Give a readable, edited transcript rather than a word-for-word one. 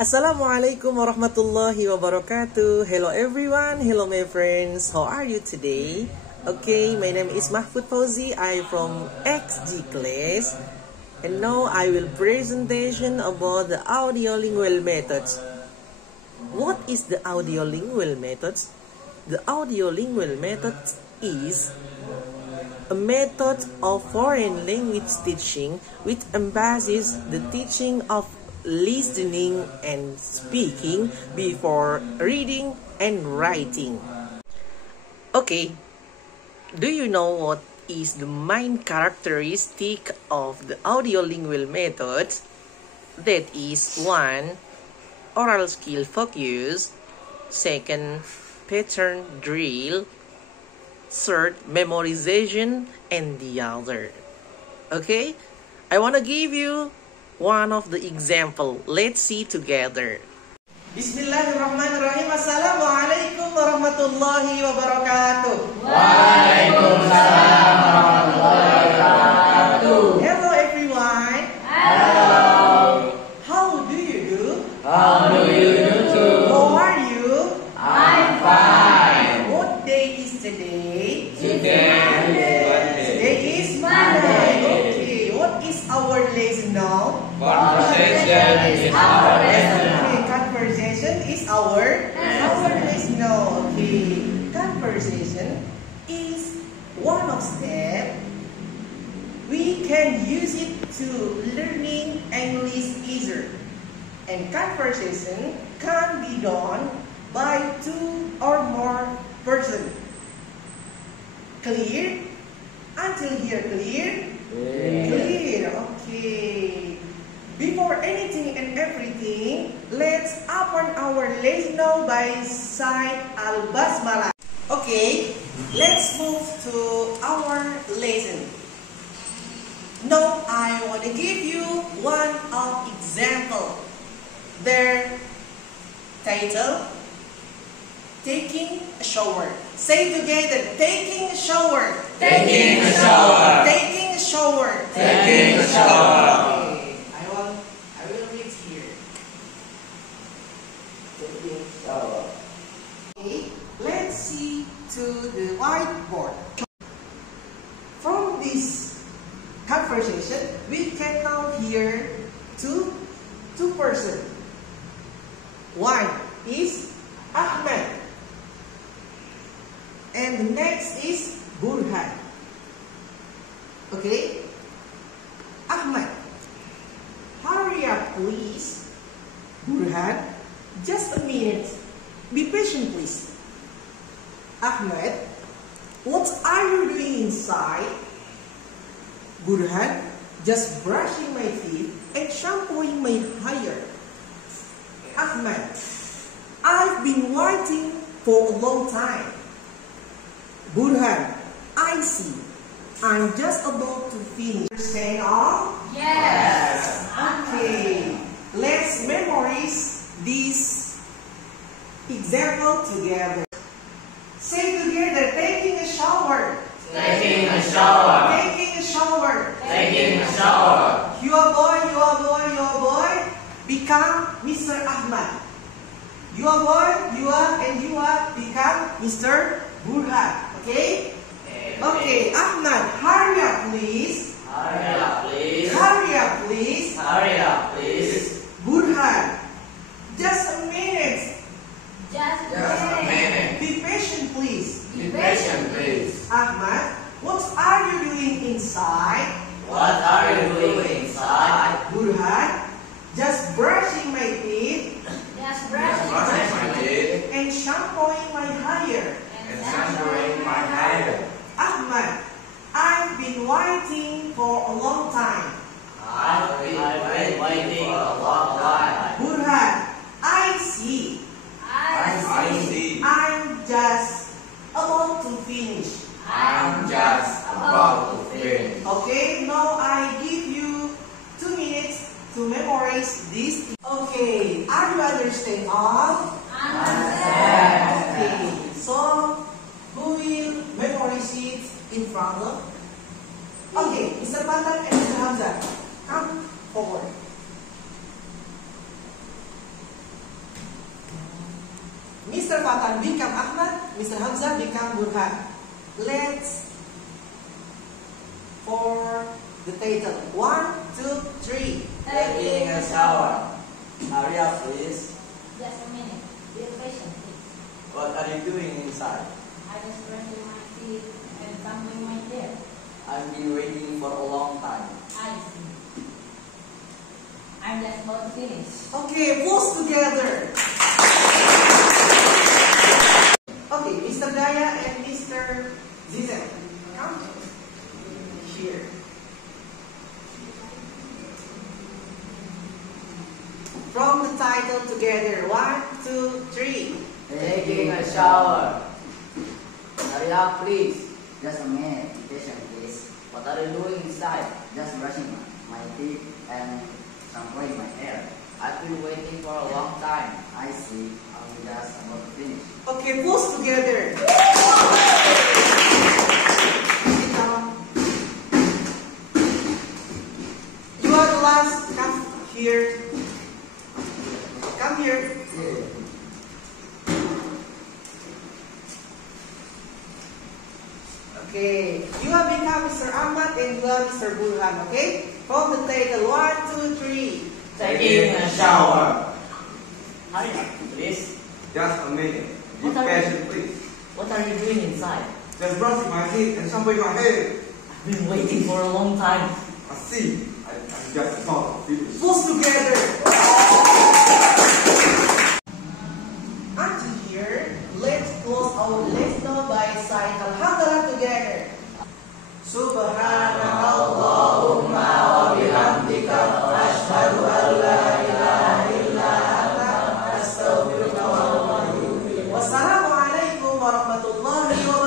Assalamualaikum warahmatullahi wabarakatuh. Hello everyone, hello my friends. How are you today? Okay, my name is Mahfud Fauzi. I from XG class. And now I will presentation about the audiolingual methods. What is the audiolingual methods? The audiolingual method is a method of foreign language teaching which emphasizes the teaching of listening and speaking before reading and writing. Okay, do you know what is the main characteristic of the audiolingual method? That is 1. Oral skill focus. 2. Pattern drill. 3. Memorization, and the other. Okay, I want to give you one of the example. Let's see together. Bismillahirrahmanirrahim. Assalamualaikum warahmatullahi wabarakatuh. Waalaikumsalam warahmatullahi wabarakatuh. Hello everyone. Hello. How do you do? How do you do too? How are you? I'm fine. What day is today? Today is Monday. Okay, what is our lesson now? Conversation is our lesson. Okay, conversation is our lesson now. Okay, conversation is one of step. We can use it to learning English easier. And conversation can be done by 2 or more person. Clear? Until here, clear? Clear. Okay. Before anything and everything, let's open our lesson now by Said Al-Basmalah. Okay, let's move to our lesson. Now I want to give you one of example. Their title, taking a shower. Say together, taking a shower. Taking a shower. Taking a shower. Taking a shower. Okay, I will read here. Taking a shower. Okay, let's see to the whiteboard. From this conversation, we can now hear two persons. One is Ahmed, and the next is Burhan. Okay? Ahmed, hurry up please. Burhan, just a minute. Be patient please. Ahmed, what are you doing inside? Burhan, just brushing my teeth and shampooing my hair. Ahmed, I've been waiting for a long time. Burhan, I see. I'm just about to finish. Understand all? Yes. Okay. Let's memorize this example together. Say together, taking a shower. Taking a shower. Taking a shower. Taking a shower. Your boy, become Mr. Ahmad. Your boy, you become Mr. Burhan. Okay? Okay, Ahmad, hurry up please. Hurry up please. Hurry up please. Hurry up please. Burhan, just a minute. Just a minute. Be patient please. Be patient please. Ahmad, what are you doing inside? What are you doing inside? Burhan, just brushing my teeth Just brushing my teeth and shampooing my hair. and shampooing my hair. Ahmad, I've been waiting for a long time. I've been waiting for a long time. Burhan, I see. I see. I'm just about to finish. I'm just about to finish. Okay, now I give you 2 minutes to memorize this. Okay, are you understand all? Understand. Okay, so who will memorize it in front of? Okay, Mr. Patan and Mr. Hamzah, come forward. Mr. Fatan become Ahmad, Mr. Hamzah become Burhan. Let's for the title. 1, 2, 3. Taking a shower. Hurry up, please. Just a minute. Be patient, please. What are you doing inside? I just brushing my teeth and combing my hair. I've been waiting for a long time. I see. I'm just about to finish. Okay, pose together. Okay, Mr. Daya and Mr. Zizel, come here. From the title together. 1, 2, 3. Taking a shower. Hurry up, please. Just a minute, be patient please. What are you doing inside? Just brushing my teeth and shampooing my hair. I've been waiting for a long time. I see, I'm just about to finish. Okay, pose together. Sit down. You are the last. Come here. Come here. Okay, you have become Mr. Ahmad and you are Mr. Burhan, okay? From the title, 1, 2, 3. Taking a shower. Hurry up, please. Just a minute. Be What are patient, please. What are you doing inside? Just brushing my teeth and shampooing my hair. I've been waiting for a long time. I see. I'm just about to finish. Pose together. Until here, let's close our lesson by saying Alhamdulillah together. Subhanakallahumma wa bihamdika asyhadu an la ilaha illa anta astaghfiruka wa atubu ilaik. Wassalamu alaikum warahmatullahi wabarakatuh.